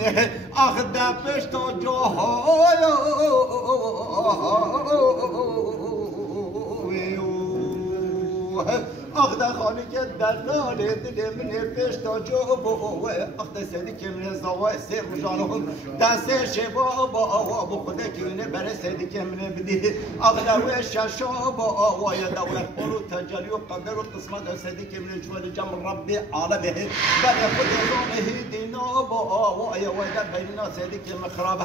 منه اخذ پشت و جاهای اخذ خانه که دلال دل من پشت و جو اخذ سیدی که من زوای سر روزانو دست شبا با خدا که بره سیدی که من بدی اخذ و ششا با وای دولت قلو تجلی و قدر و قسمت سیدی که من جوال جمع ربی عالمه بره خود رانه دینا با وای بیننا سیدی که من خرابه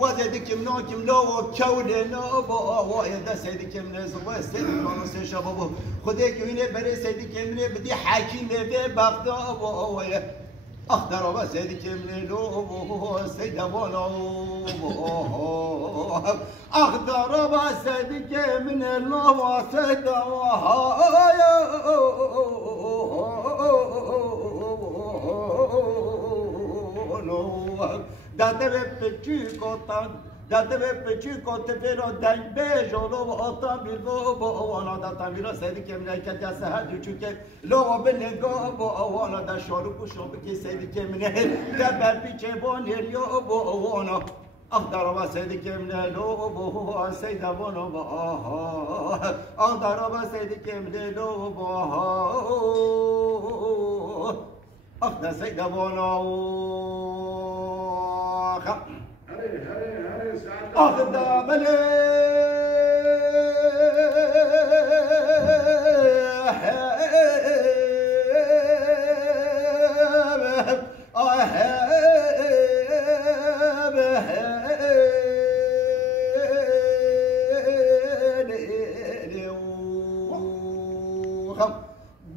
و سیدی که من لا و کولنا با وای ده سیدی که من زوای سر روزانو سه شبا خدا که بره سیدی که من بدی حکیم به بغداد وای اخضر و سیدی که من لو سید وانا اخضر و سیدی که من لو سید داده به پچی کتن داده به پچی کت پیرا دنگ بیجولو و آتا بیلو با آوانا داتا میرا سیدی که من که دست هر جو که لو به نگاه با آوانا دا شارو کشو بکی سیدی که من دبر پیچه با نیریا با آوانا اخضر و سیدی که من لو با سید وانا با اخضر و سیدی که من لو با اخضر سید وانا اخضر بله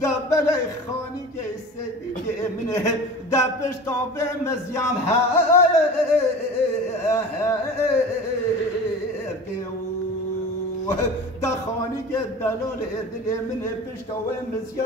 دبل خانی که سیدی که منه دبش تا به مزیم دخانی که دلال دل منه پشت و مزیم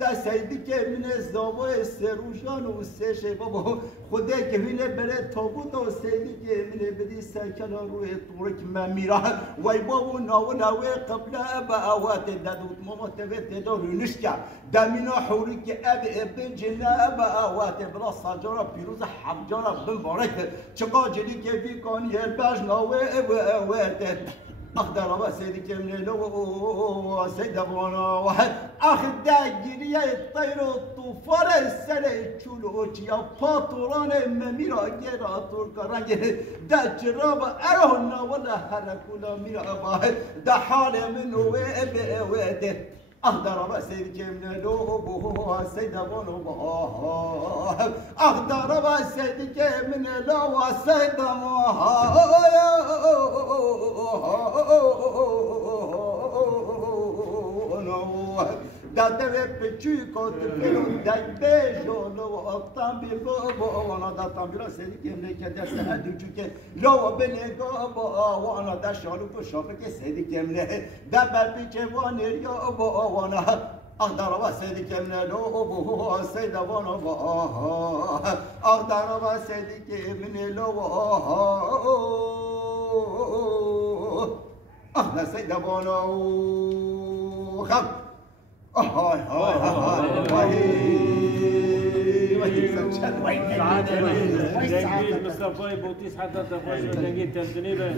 دا سیدی که من زاوای سروشان و سه شباب خدا که وینه بره تابوت و سیدی که من بدی سکلا روی طورک من میرا وای بابو ناو ناوی قبل با اوات دادوت ماما تبت دارو نشکا دمینا حوری که اب جناب با اوات بلا ساجارا پیروز حمجارا بمبارک چقا جلی که بی کانی الباج ناوی اوات اخضر و سیدی که من لو سید وانا اخضر گریه طیر و طوفان سر چلوچیا پاتوران ممیرا گرا ترکرنگ دا جراب ارونا ولا حرکولا میرا دا حال من وده اخضر و سیدی که من لو سید وانا اخضر و سیدی که من لو سید داده به پچی کت پیلو دنگ بیجولو و آتان بیلو با آوانا داتان بیرا سیدی که منه که دست هدو چوکه لو به نگاه با آوانا دا شالو و شافه که سیدی که منه دا بر پیچه و نریا با آوانا اخضر و سیدی که منه لو با سید وانا با اخضر و سیدی که منه لو اخضر سید وانا خب هاي هاي هاي مصطفى بوتيس حتى تفاجئ تنجيب تنزنيبه